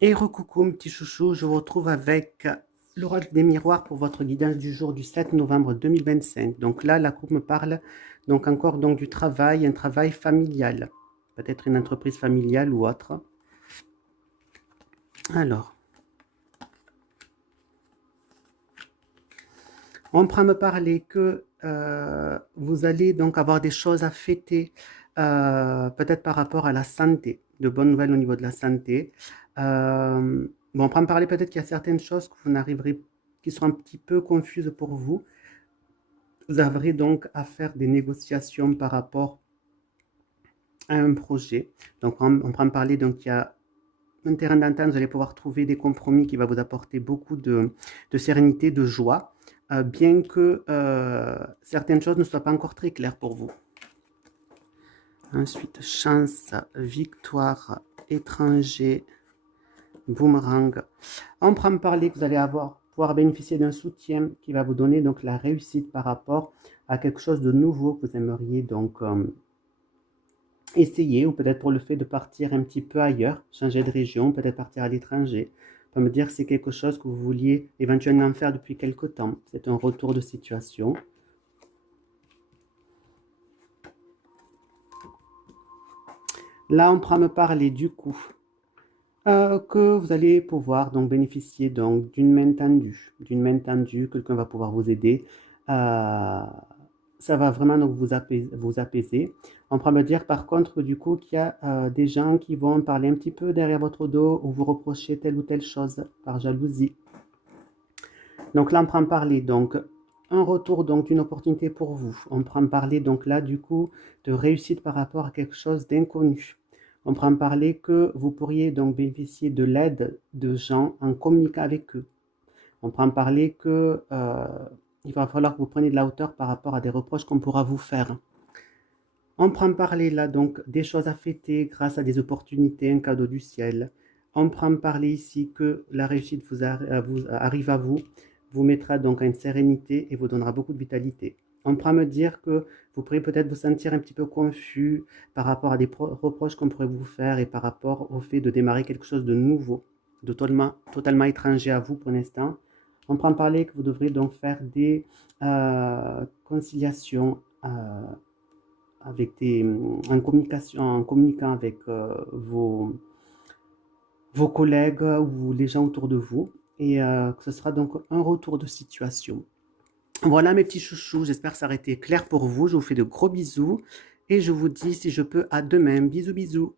Et recoucou, mes petits chouchous, je vous retrouve avec l'oracle des miroirs pour votre guidance du jour du 7 novembre 2025. Donc là, la coupe me parle donc encore donc du travail, un travail familial, peut-être une entreprise familiale ou autre. Alors, on prend me parler que vous allez donc avoir des choses à fêter, peut-être par rapport à la santé, de bonnes nouvelles au niveau de la santé. Bon, on prend me parler peut-être qu'il y a certaines choses que vous n'arriverez, qui seront un petit peu confuses pour vous. Vous aurez donc à faire des négociations par rapport à un projet. Donc, on prend me parler, donc il y a un terrain d'entente, vous allez pouvoir trouver des compromis qui va vous apporter beaucoup de sérénité, de joie, bien que certaines choses ne soient pas encore très claires pour vous. Ensuite, chance, victoire, étranger, boomerang. On prend me parler que vous allez pouvoir bénéficier d'un soutien qui va vous donner donc la réussite par rapport à quelque chose de nouveau que vous aimeriez donc essayer, ou peut-être pour le fait de partir un petit peu ailleurs, changer de région, peut-être partir à l'étranger. On peut me dire que c'est quelque chose que vous vouliez éventuellement faire depuis quelque temps. C'est un retour de situation. Là, on prend me parler du coup que vous allez pouvoir donc bénéficier donc d'une main tendue, quelqu'un va pouvoir vous aider. Ça va vraiment donc vous apaiser. On pourra me dire par contre du coup qu'il y a des gens qui vont parler un petit peu derrière votre dos ou vous reprocher telle ou telle chose par jalousie. Donc là, on prend parler donc un retour donc d'une opportunité pour vous. On prend parler donc là du coup de réussite par rapport à quelque chose d'inconnu. On prend parler que vous pourriez donc bénéficier de l'aide de gens en communiquant avec eux. On prend parler que il va falloir que vous preniez de la hauteur par rapport à des reproches qu'on pourra vous faire. On prend parler là donc des choses à fêter grâce à des opportunités, un cadeau du ciel. On prend parler ici que la réussite arrive à vous, vous mettra donc à une sérénité et vous donnera beaucoup de vitalité. On prend me dire que vous pourriez peut-être vous sentir un petit peu confus par rapport à des reproches qu'on pourrait vous faire et par rapport au fait de démarrer quelque chose de nouveau, de totalement étranger à vous pour l'instant. On prend parler que vous devrez donc faire des conciliations avec en communiquant avec vos collègues ou les gens autour de vous. Et que ce sera donc un retour de situation. Voilà mes petits chouchous, j'espère que ça aurait été clair pour vous. Je vous fais de gros bisous et je vous dis, si je peux, à demain. Bisous, bisous.